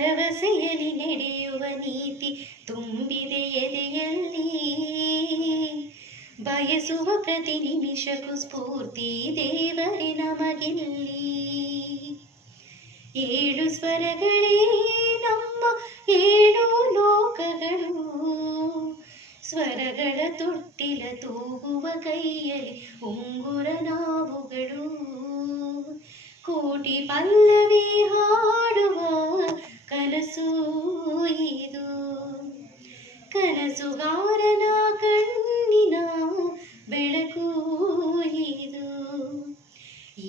ಭರವಸೆಯಲ್ಲಿ ನಡೆಯುವ ನೀತಿ ತುಂಬಿದೆ ಎದೆಯಲ್ಲಿ. ಬಯಸುವ ಪ್ರತಿ ನಿಮಿಷಕ್ಕೂ ಸ್ಫೂರ್ತಿ ದೇವರೇ ನಮಗಿಲ್ಲಿ. ಏಳು ಸ್ವರಗಳೇ ನಮ್ಮ ಏಳು ಲೋಕಗಳು, ಸ್ವರಗಳ ತೊಟ್ಟಿಲ ತೂಗುವ ಕೈಯಲ್ಲಿ ಉಂಗುರ ನಾವುಗಳು. ಕೋಟಿ ಪಲ್ಲವಿ ಹಾಡುವ ಕನಸು ಇದು, ಕನಸುಗಾರನ ಕಣ್ಣಿನ ಬೆಳಕು ಇದು.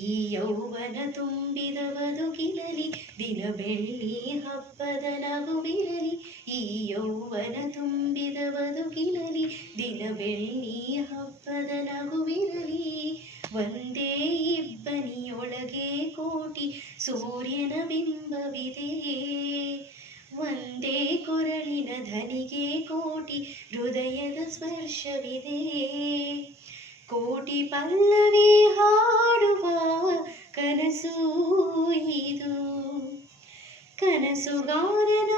ಈ ಯೌವನ ತುಂಬಿದ ಬದುಕಿರಲಿ, ದಿನ ಬೆಳ್ಳಿ ಹಬ್ಬದ ನಗುವಿರಲಿ. ಈ ಯೌವನ ತುಂಬಿದ ಬದುಕಿರಲಿ, ದಿನ ಬೆಳ್ಳಿ ಹಬ್ಬದ ನಗುವಿರಲಿ. ಒಂದೇ ಇಬ್ಬನಿಯೊಳಗೆ ಕೋಟಿ ಸೂರ್ಯನ ಬಿಂಬವಿದೆ, ಒಂದೇ ಕೊರಳಿನ ಧನಿಗೆ ಕೋಟಿ ಹೃದಯದ ಸ್ಪರ್ಶವಿದೆ. ಕೋಟಿ ಪಲ್ಲವಿ ಹಾಡುವ ಕನಸು ಇದು, ಕನಸುಗಾರನ